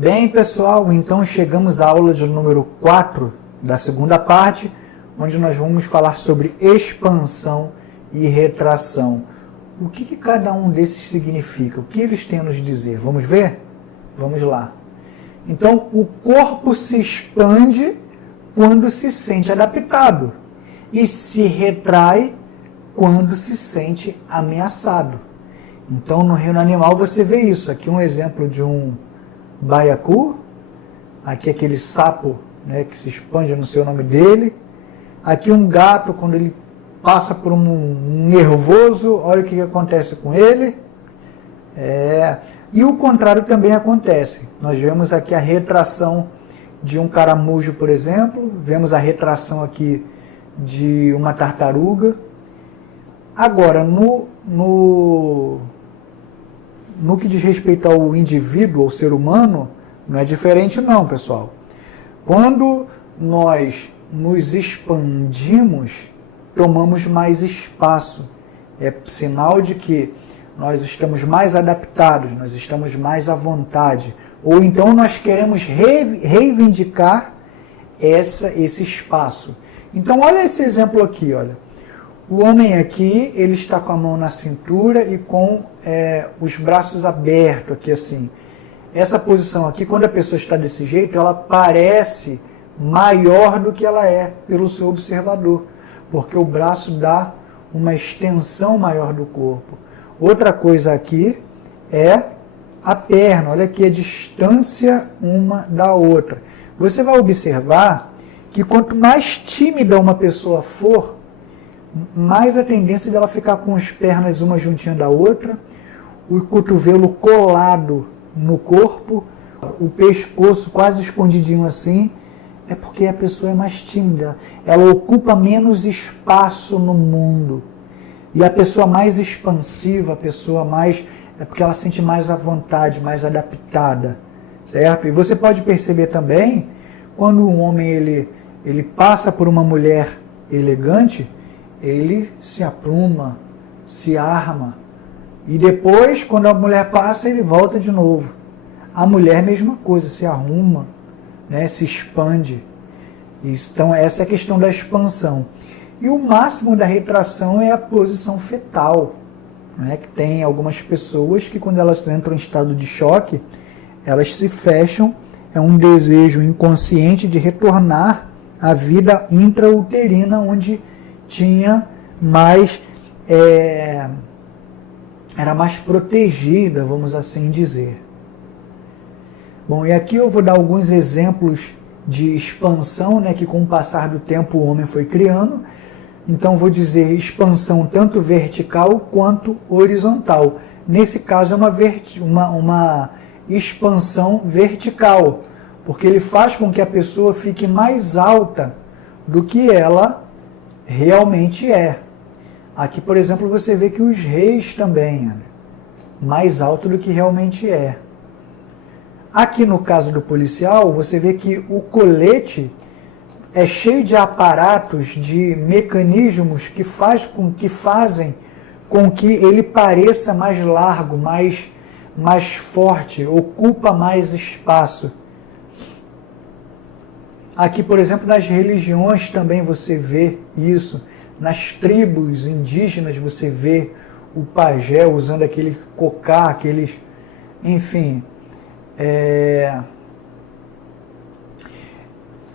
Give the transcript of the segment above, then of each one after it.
Bem, pessoal, então chegamos à aula de número 4 da segunda parte, onde nós vamos falar sobre expansão e retração. O que cada um desses significa? O que eles têm a nos dizer? Vamos ver? Vamos lá. Então, o corpo se expande quando se sente adaptado e se retrai quando se sente ameaçado. Então, no reino animal você vê isso. Aqui um exemplo de um baiacu, aqui aquele sapo, né, que se expande, não sei o nome dele. Aqui um gato, quando ele passa por um nervoso, olha o que acontece com ele. E o contrário também acontece. Nós vemos aqui a retração de um caramujo, por exemplo, vemos a retração aqui de uma tartaruga. Agora, no que diz respeito ao indivíduo, ao ser humano, não é diferente não, pessoal. Quando nós nos expandimos, tomamos mais espaço. É sinal de que nós estamos mais adaptados, nós estamos mais à vontade. Ou então nós queremos reivindicar esse espaço. Então olha esse exemplo aqui, olha. O homem aqui, ele está com a mão na cintura e com os braços abertos aqui assim. Essa posição aqui, quando a pessoa está desse jeito, ela parece maior do que ela é pelo seu observador, porque o braço dá uma extensão maior do corpo. Outra coisa aqui é a perna, olha aqui a distância uma da outra. Você vai observar que quanto mais tímida uma pessoa for, mais a tendência dela ficar com as pernas uma juntinha da outra, o cotovelo colado no corpo, o pescoço quase escondidinho assim, é porque a pessoa é mais tímida, ela ocupa menos espaço no mundo. E a pessoa mais expansiva, a pessoa mais... é porque ela sente mais à vontade, mais adaptada, certo? E você pode perceber também, quando um homem ele passa por uma mulher elegante, ele se apruma, se arma. E depois, quando a mulher passa, ele volta de novo. A mulher, mesma coisa, se arruma, né, se expande. Então, essa é a questão da expansão. E o máximo da retração é a posição fetal, né, que tem algumas pessoas que, quando elas entram em estado de choque, elas se fecham, é um desejo inconsciente de retornar à vida intrauterina, onde tinha mais, era mais protegida, vamos assim dizer. Bom, e aqui eu vou dar alguns exemplos de expansão, né, que com o passar do tempo o homem foi criando. Então vou dizer expansão tanto vertical quanto horizontal. Nesse caso é uma expansão vertical, porque ele faz com que a pessoa fique mais alta do que ela realmente é. Aqui, por exemplo, você vê que os reis também, mais alto do que realmente é. Aqui no caso do policial, você vê que o colete é cheio de aparatos, de mecanismos que fazem com que ele pareça mais largo, mais forte, ocupa mais espaço. Aqui, por exemplo, nas religiões também você vê isso. Nas tribos indígenas você vê o pajé usando aquele cocá, aqueles... Enfim.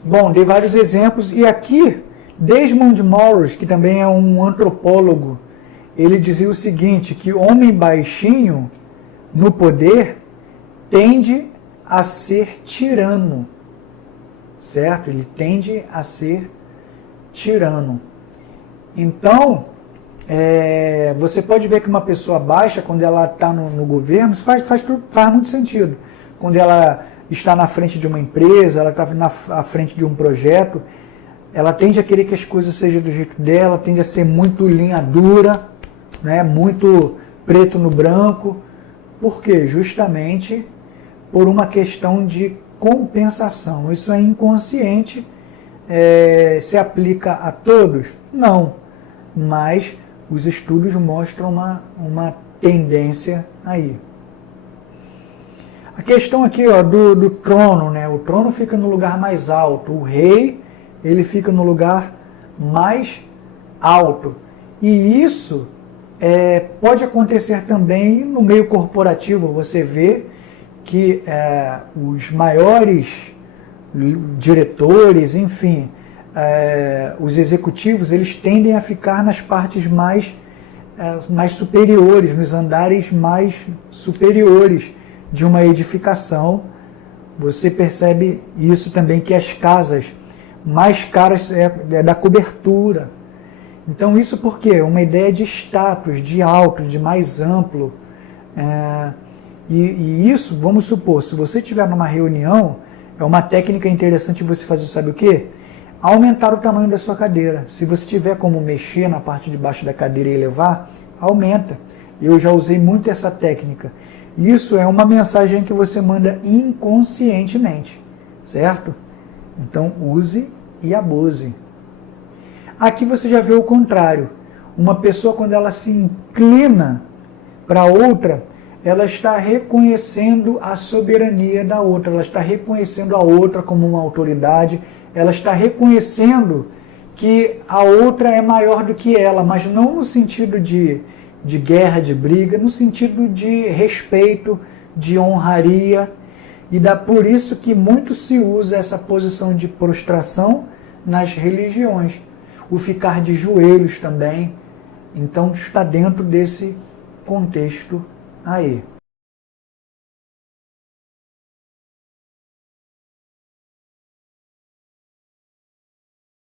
Bom, dei vários exemplos. E aqui, Desmond Morris, que também é um antropólogo, ele dizia o seguinte, que o homem baixinho, no poder, tende a ser tirano. Certo? Ele tende a ser tirano. Então, você pode ver que uma pessoa baixa, quando ela está no governo, faz muito sentido. Quando ela está na frente de uma empresa, ela está à frente de um projeto, ela tende a querer que as coisas sejam do jeito dela, tende a ser muito linha dura, né, muito preto no branco. Por quê? Justamente por uma questão de compensação. Isso é inconsciente. Se aplica a todos? Não. Mas os estudos mostram uma tendência aí. A questão aqui, ó, do trono, né? O trono fica no lugar mais alto, o rei, ele fica no lugar mais alto. E isso pode acontecer também no meio corporativo. Você vê que os maiores diretores, enfim, os executivos, eles tendem a ficar nas partes mais superiores, nos andares mais superiores de uma edificação. Você percebe isso também, que as casas mais caras é da cobertura. Então isso porque uma ideia de status, de alto, de mais amplo. E isso, vamos supor, se você estiver numa reunião, é uma técnica interessante você fazer, sabe o quê? Aumentar o tamanho da sua cadeira. Se você tiver como mexer na parte de baixo da cadeira e elevar, aumenta. Eu já usei muito essa técnica. Isso é uma mensagem que você manda inconscientemente, certo? Então use e abuse. Aqui você já vê o contrário. Uma pessoa, quando ela se inclina para outra, ela está reconhecendo a soberania da outra, ela está reconhecendo a outra como uma autoridade, ela está reconhecendo que a outra é maior do que ela, mas não no sentido de guerra, de briga, no sentido de respeito, de honraria. E por isso que muito se usa essa posição de prostração nas religiões. O ficar de joelhos também. Então está dentro desse contexto aí.